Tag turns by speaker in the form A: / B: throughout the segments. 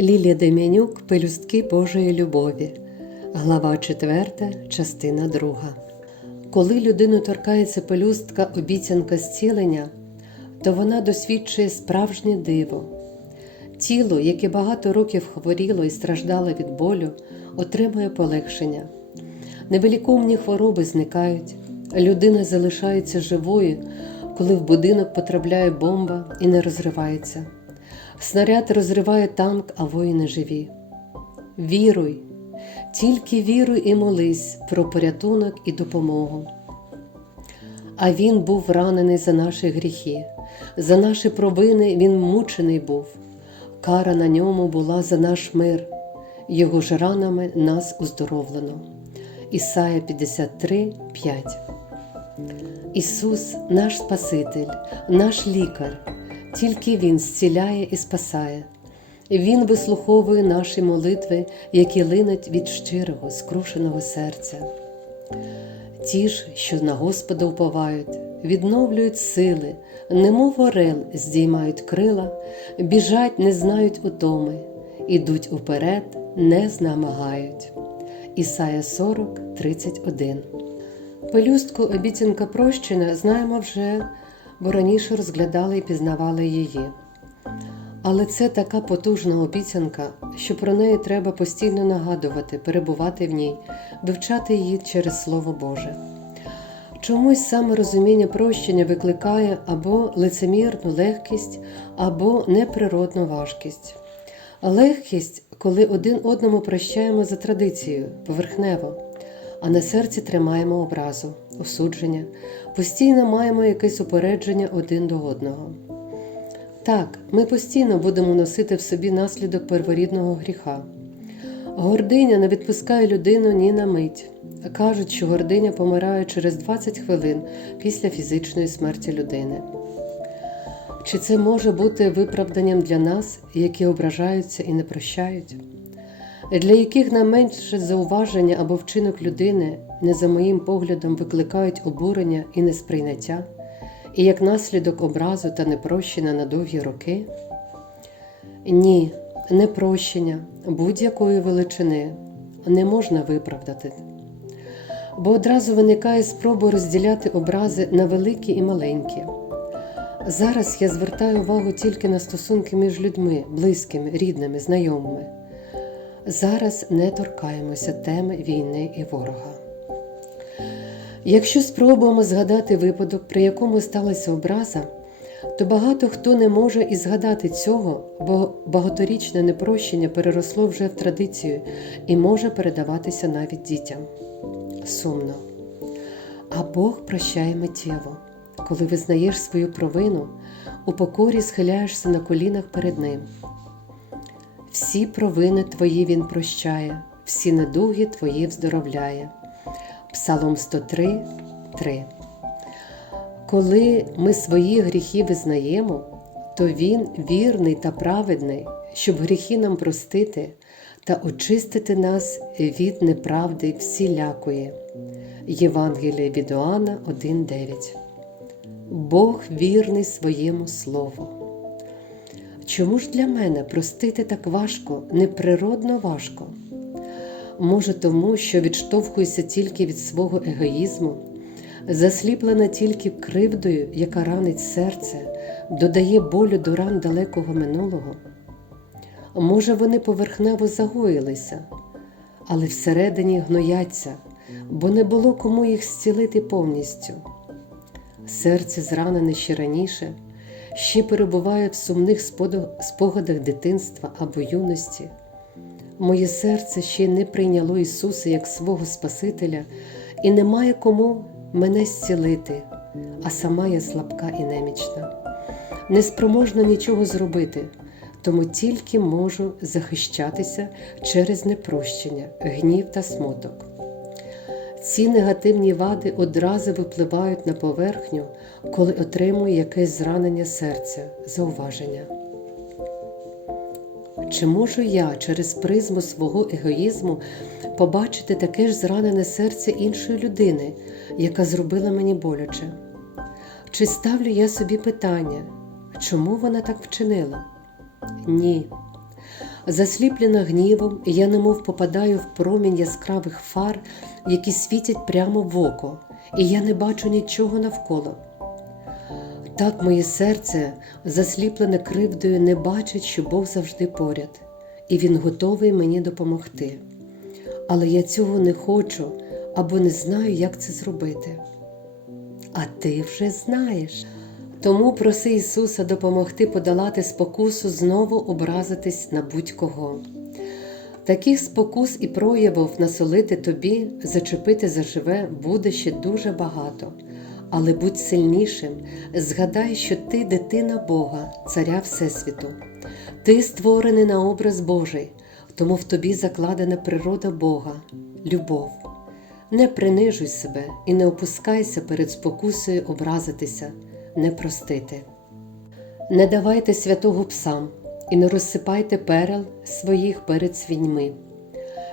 A: Лілія Дем'янюк Пелюстки Божої любові, глава 4, частина 2. Коли людину торкається пелюстка обіцянка зцілення, то вона досвідчує справжнє диво. Тіло, яке багато років хворіло і страждало від болю, отримує полегшення. Невеликовні хвороби зникають, людина залишається живою, коли в будинок потрапляє бомба і не розривається. Снаряд розриває танк, а воїни живі. Віруй, тільки віруй і молись про порятунок і допомогу. А він був ранений за наші гріхи, за наші провини він мучений був. Кара на ньому була за наш мир, його ж ранами нас уздоровлено. Ісая 53, 5 Ісус наш Спаситель, наш лікар, тільки Він зціляє і спасає. Він вислуховує наші молитви, які линуть від щирого, скрушеного серця. Ті ж, що на Господа уповають, відновлюють сили, немов орел здіймають крила, біжать, не знають утоми, ідуть уперед, не знамагають. Ісая 40, 31 Пелюстку обіцянка прощена знаємо вже, бо раніше розглядали і пізнавали її. Але це така потужна обіцянка, що про неї треба постійно нагадувати, перебувати в ній, вивчати її через Слово Боже. Чомусь саме розуміння прощення викликає або лицемірну легкість, або неприродну важкість. Легкість, коли один одному прощаємо за традицією, поверхнево, а на серці тримаємо образу, осудження, постійно маємо якесь упередження один до одного. Так, ми постійно будемо носити в собі наслідок перворідного гріха. Гординя не відпускає людину ні на мить. Кажуть, що гординя помирає через 20 хвилин після фізичної смерті людини. Чи це може бути виправданням для нас, які ображаються і не прощають? Для яких найменше зауваження або вчинок людини, не за моїм поглядом, викликають обурення і несприйняття? і як наслідок образу та непрощення на довгі роки? Ні, непрощення будь-якої величини не можна виправдати, бо одразу виникає спроба розділяти образи на великі і маленькі. Зараз я звертаю увагу тільки на стосунки між людьми, близькими, рідними, знайомими. Зараз не торкаємося теми війни і ворога. Якщо спробуємо згадати випадок, при якому сталася образа, то багато хто не може і згадати цього, бо багаторічне непрощення переросло вже в традицію і може передаватися навіть дітям. Сумно. А Бог прощає миттєво, коли визнаєш свою провину, у покорі схиляєшся на колінах перед Ним. Всі провини твої Він прощає, всі недуги твої вздоровляє. Псалом 103, 3. Коли ми свої гріхи визнаємо, то Він вірний та праведний, щоб гріхи нам простити та очистити нас від неправди всілякої. Євангеліє від Іоанна 1,9 Бог вірний своєму Слову. Чому ж для мене простити так важко, неприродно важко? Може, тому, що відштовхуюся тільки від свого егоїзму, засліплена тільки кривдою, яка ранить серце, додає болю до ран далекого минулого. Може, вони поверхнево загоїлися, але всередині гнояться, бо не було кому їх зцілити повністю. Серце зранене ще раніше, ще перебуває в сумних спогадах дитинства або юності. Моє серце ще не прийняло Ісуса як свого Спасителя і немає кому мене зцілити, а сама я слабка і немічна, неспроможна нічого зробити, тому тільки можу захищатися через непрощення, гнів та смуток. Ці негативні вади одразу випливають на поверхню, коли отримую якесь зранення серця, зауваження. Чи можу я через призму свого егоїзму побачити таке ж зранене серце іншої людини, яка зробила мені боляче? Чи ставлю я собі питання, чому вона так вчинила? Ні. Засліплена гнівом, я немов попадаю в промінь яскравих фар, які світять прямо в око, і я не бачу нічого навколо. Так моє серце, засліплене кривдою, не бачить, що Бог завжди поряд, і Він готовий мені допомогти. Але я цього не хочу або не знаю, як це зробити. А ти вже знаєш. Тому проси Ісуса допомогти подолати спокусу знову образитись на будь-кого. Таких спокус і проявів насолити тобі, зачепити заживе буде ще дуже багато. Але будь сильнішим, згадай, що ти дитина Бога, Царя Всесвіту. Ти створений на образ Божий, тому в тобі закладена природа Бога, любов. Не принижуй себе і не опускайся перед спокусою образитися, не простити. Не давайте святого псам і не розсипайте перел своїх перед свіньми,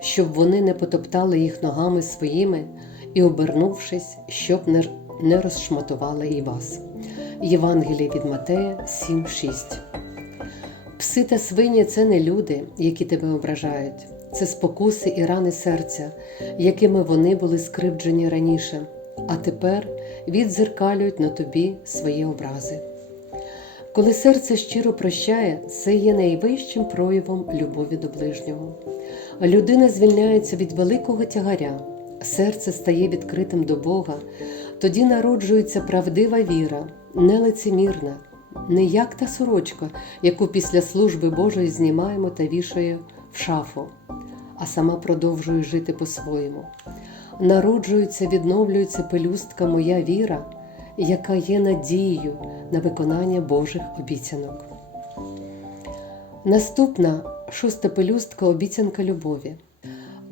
A: щоб вони не потоптали їх ногами своїми і, обернувшись, щоб не, розшматували і вас. Євангеліє від Матея 7,6 Пси та свині це не люди, які тебе ображають, це спокуси і рани серця, якими вони були скривджені раніше, а тепер відзеркалюють на тобі свої образи. Коли серце щиро прощає, це є найвищим проявом любові до ближнього. Людина звільняється від великого тягаря, серце стає відкритим до Бога, тоді народжується правдива віра, нелицемірна, не як та сорочка, яку після служби Божої знімаємо та вішає в шафу, а сама продовжує жити по-своєму. Народжується, відновлюється пелюстка моя віра, яка є надією на виконання Божих обіцянок. Наступна шоста пелюстка обіцянка любові.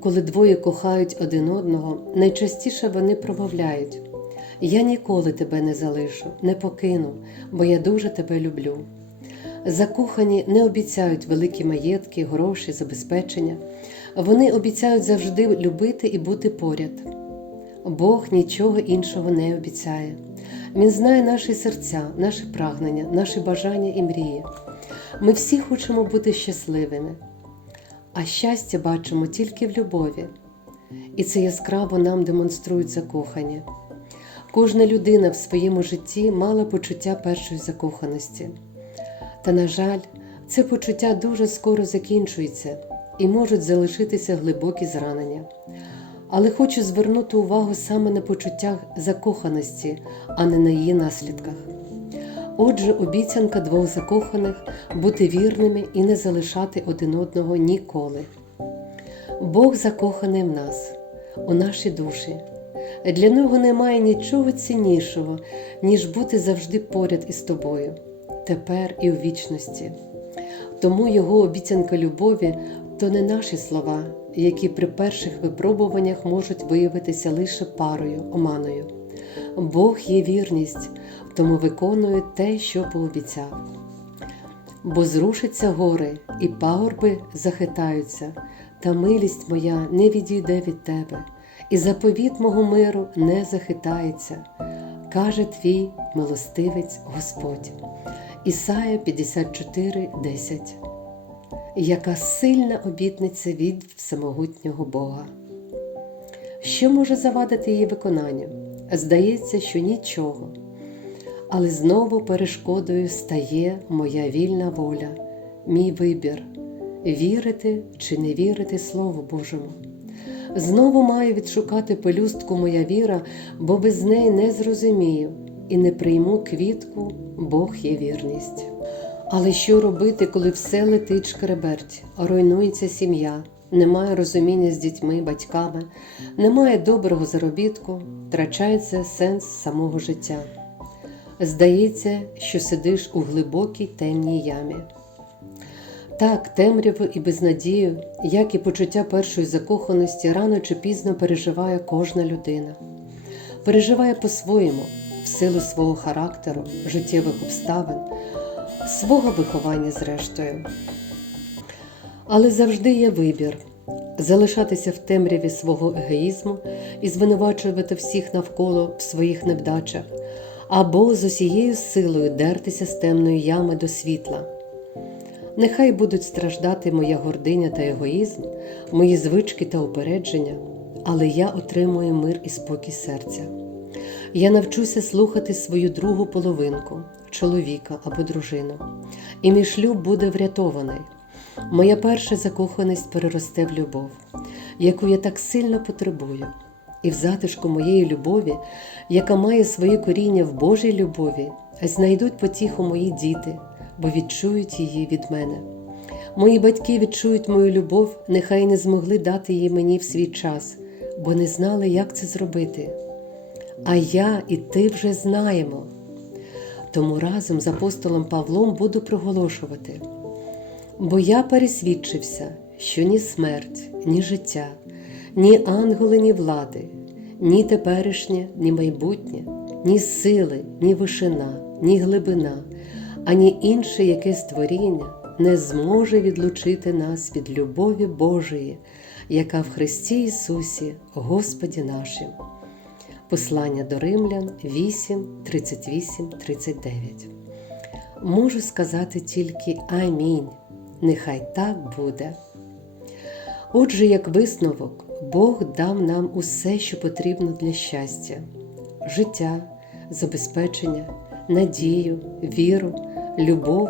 A: Коли двоє кохають один одного, найчастіше вони промовляють: Я ніколи тебе не залишу, не покину, бо я дуже тебе люблю. Закохані не обіцяють великі маєтки, гроші, забезпечення. Вони обіцяють завжди любити і бути поряд. Бог нічого іншого не обіцяє. Він знає наші серця, наші прагнення, наші бажання і мрії. Ми всі хочемо бути щасливими, а щастя бачимо тільки в любові, і це яскраво нам демонструють закохані. Кожна людина в своєму житті мала почуття першої закоханості. Та, на жаль, це почуття дуже скоро закінчується і можуть залишитися глибокі зранення. Але хочу звернути увагу саме на почуттях закоханості, а не на її наслідках. Отже, обіцянка двох закоханих бути вірними і не залишати один одного ніколи. Бог закоханий в нас, у наші душі. Для нього немає нічого ціннішого, ніж бути завжди поряд із тобою, тепер і у вічності. Тому його обіцянка любові то не наші слова, які при перших випробуваннях можуть виявитися лише парою, оманою. Бог є вірність, тому виконує те, що пообіцяв. Бо зрушаться гори, і пагорби захитаються, та милість моя не відійде від тебе, і заповіт мого миру не захитається, каже твій милостивець Господь. Ісая 54, 10 Яка сильна обітниця від всемогутнього Бога. Що може завадити її виконанню? Здається, що нічого. Але знову перешкодою стає моя вільна воля, мій вибір вірити чи не вірити Слову Божому. Знову маю відшукати пелюстку моя віра, бо без неї не зрозумію і не прийму квітку, Бог є вірність. Але що робити, коли все летить шкреберть, руйнується сім'я, немає розуміння з дітьми, батьками, немає доброго заробітку, втрачається сенс самого життя. Здається, що сидиш у глибокій темній ямі. Так, темряву і безнадію, як і почуття першої закоханості, рано чи пізно переживає кожна людина. Переживає по-своєму, в силу свого характеру, життєвих обставин, свого виховання, зрештою. Але завжди є вибір залишатися в темряві свого егоїзму і звинувачувати всіх навколо в своїх невдачах, або з усією силою дертися з темної ями до світла. Нехай будуть страждати моя гординя та егоїзм, мої звички та упередження, але я отримую мир і спокій серця. Я навчуся слухати свою другу половинку, чоловіка або дружину, і мій шлюб буде врятований. Моя перша закоханість переросте в любов, яку я так сильно потребую, і в затишку моєї любові, яка має своє коріння в Божій любові, знайдуть потіху мої діти, бо відчують її від мене. Мої батьки відчують мою любов, нехай не змогли дати її мені в свій час, бо не знали, як це зробити. А я і ти вже знаємо. Тому разом з апостолом Павлом буду проголошувати. Бо я пересвідчився, що ні смерть, ні життя, ні ангели, ні влади, ні теперішнє, ні майбутнє, ні сили, ні вишина, ні глибина, ані інше яке створіння не зможе відлучити нас від любові Божої, яка в Христі Ісусі, Господі нашим. Послання до Римлян 8, 38, 39. Можу сказати тільки Амінь. Нехай так буде. Отже, як висновок, Бог дав нам усе, що потрібно для щастя: життя, забезпечення, надію, віру, любов,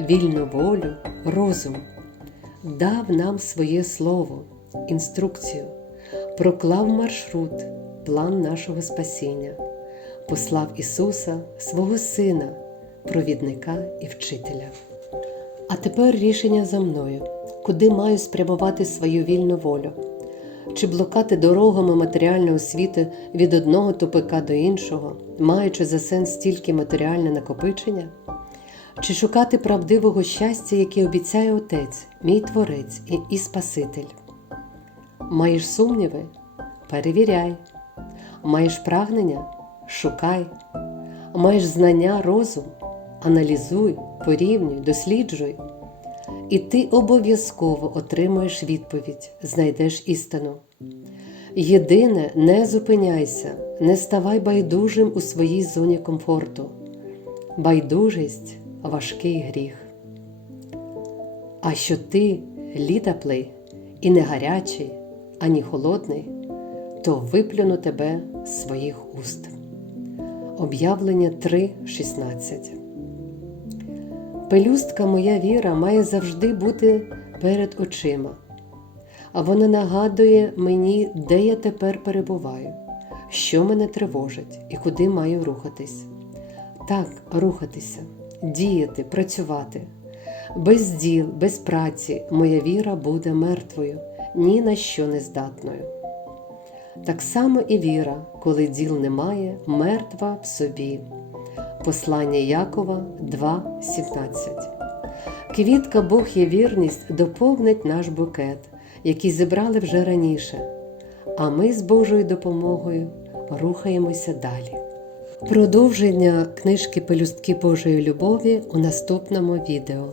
A: вільну волю, розум. Дав нам своє слово, інструкцію, проклав маршрут, план нашого спасіння, послав Ісуса, свого Сина, провідника і вчителя. А тепер рішення за мною, куди маю спрямувати свою вільну волю, чи блокати дорогами матеріального світу від одного тупика до іншого, маючи за сенс тільки матеріальне накопичення, чи шукати правдивого щастя, яке обіцяє Отець, мій Творець і, і Спаситель. Маєш сумніви? Перевіряй. Маєш прагнення? Шукай. Маєш знання, розум? Аналізуй, порівнюй, досліджуй. І ти обов'язково отримаєш відповідь, знайдеш істину. Єдине, не зупиняйся, не ставай байдужим у своїй зоні комфорту. Байдужість важкий гріх. А що ти літаплий і не гарячий, ані холодний, то виплюну тебе з своїх уст. Об'явлення 3.16 Пелюстка моя віра має завжди бути перед очима, а вона нагадує мені, де я тепер перебуваю, що мене тривожить і куди маю рухатись. Так, рухатися, діяти, працювати. Без діл, без праці моя віра буде мертвою, ні на що не здатною. Так само і віра, коли діл немає, мертва в собі. Послання Якова 2,17 Квітка Бог є вірність доповнить наш букет, який зібрали вже раніше, а ми з Божою допомогою рухаємося далі. Продовження книжки Пелюстки Божої любові у наступному відео.